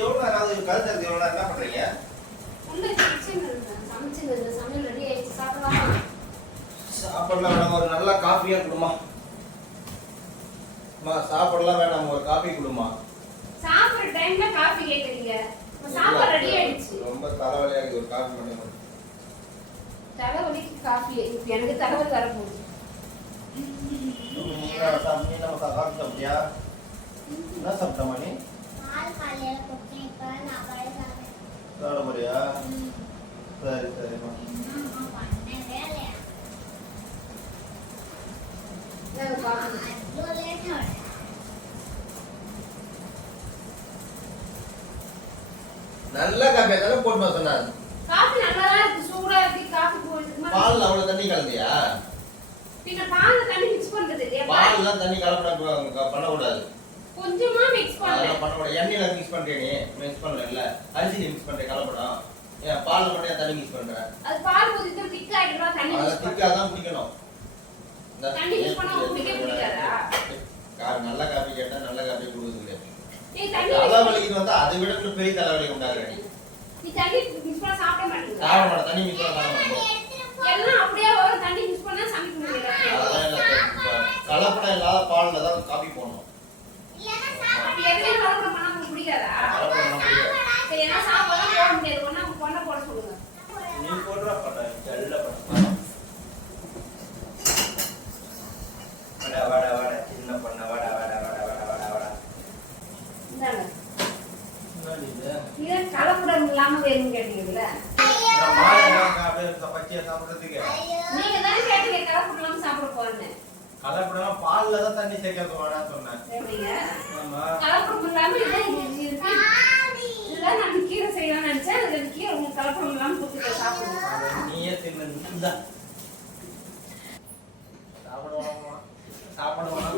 எவ்வளோ நேரம் ஆகுது? கதை தரது எவ்வளோ நேரம் என்ன பண்ணுறீங்க சாப்பிடலாம் வேணாம். ஒரு நல்ல காஃபியா கொடுமா. அம்மா வேணாம். ஒரு காஃபி கொடுமா. சாப்பிடுற டைம்ல காஃபி கேக்குறீங்க. சாப்பாடு ரெடி ஆயிடுச்சு. ரொம்ப தலைவலியா இருக்கு. ஒரு காஃபி பண்ணுங்க தலைவலிக்கு காஃபி எனக்கு தலைவலி வர போகுது சாப்பிட்டியா? என்ன சாப்பிட்டமா போறியா சரி சரிம்மா. நல்ல காஃபி அதெல்லாம் போட்டு சொன்னாரு. காஃபி நல்லாதான் இருக்கு சூடா இருக்கு போடுறதுக்கு மாதிரி. பால்ல அவ்வளவு தண்ணி கலந்தியா? பின்ன பால்ல தண்ணி மிக்ஸ் பண்றது இல்லையா? பால்லாம் தண்ணி கலப்பட பண்ணக்கூடாது. கொஞ்சமா மிக்ஸ் அதெல்லாம் பண்றேன் பண்ணக்கூடாது எண்ணெயில மிக்ஸ் பண்றேன். மிக்ஸ் பண்ணல அரிசி மிக்ஸ் பண்றேன் கலப்படம். ஏன் பால்ல மட்டும் தண்ணி மிக்ஸ் பண்ற அது பால் ஊத்திட்டு திக் ஆயிடுமா தண்ணி மிக்ஸ் திக்கா தான் குடிக்கணும். தண்ணி mix பண்ணா குடிக்க பிடிக்காதா? கா- நல்ல காபி கேட்டா நல்ல காபி கொடுக்குது நீ தண்ணி தலைவலிக்கு வந்தா அதை விட இன்னும் பெரிய தலைவலி உண்டாகுற நீ. தண்ணி மிக்ஸ் பண்ண சாப்பிட மாட்டீங்களா சாப்பிட மாட்டேன். தண்ணி மிக்ஸ் பண்ண எல்லாம் அப்படியே வரும் தண்ணி மிக்ஸ் பண்ணா சமைக்க முடியல கலப்படம் இல்லாத பால்ல தான் காபி போடணும். கலப்படம் இல்லாம வேணும்னு கேட்டீங்கல்ல? நீங்க தானே கேட்டீங்க கலப்படம் இல்லாம சாப்பிட போறேன்னு. கலப்படம் பால்ல தான் தண்ணி சேர்க்கறது வேணாம்னு சொன்னேன். தான் சாப்பிடுவோம்? சாப்பிடுவோம்?